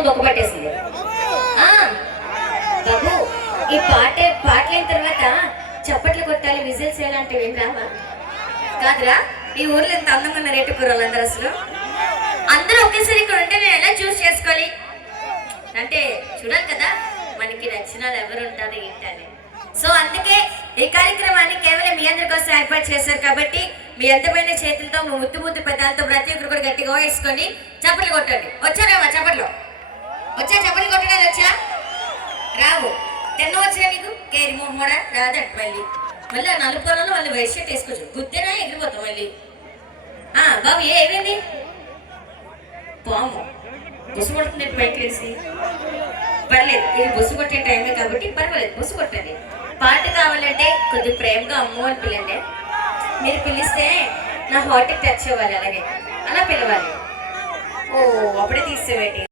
మొత్తం బొక్క పట్టేసింది. బాబు ఈ పాటలైన తర్వాత చప్పట్లు కొట్టాలి, విజిల్స్ వేయాలంటే ఏం రావా? కాదురా, ఈ ఊర్లో ఎంత అందంగా ఉన్న రేటు కూరలు అందరూ అసలు అందరూ ఒకేసారి ఇక్కడ ఉంటే నేను ఎలా చూస్ చేసుకోవాలి అంటే చూడాలి కదా మనకి నచ్చిన ఎవరు ఉంటారు ఏంటని. సో అందుకే ఈ కార్యక్రమాన్ని కేవలం మీ అందరి కోసం ఏర్పాటు చేశారు కాబట్టి మీ అందమైన చేతులతో ముద్దు ముద్దు పెదాలతో ప్రతి ఒక్కరు కూడా గట్టిగా వేసుకొని చప్పట్లు కొట్టండి. వచ్చారామా చప్పట్లు? వచ్చా చప్పట్లు కొట్టడానికి వచ్చా? రావు తిన్న వచ్చినా నీకు కేరి మొహమోడా రాదంట. మళ్ళీ ఆ నలుపుకోవడంలో వాళ్ళు వైట్ షర్ట్ వేసుకోవచ్చు, గుద్దేనా ఎగిరిపోతాం మళ్ళీ. బాబు ఏమైంది? పాము బుసు కొడుతుంది బయట వేసి. పర్లేదు, ఇది బుసు కొట్టే టైమే కాబట్టి పర్వాలేదు, బుసు కొట్టండి. పాట కావాలంటే కొద్దిగా ప్రేమగా అమ్ము అని పిల్లండి. మీరు పిలిస్తే నా హార్ట్కి టచ్ అవ్వాలి, అలాగే అలా పిలవాలి. ఓ అప్పుడే తీసేవేంటి?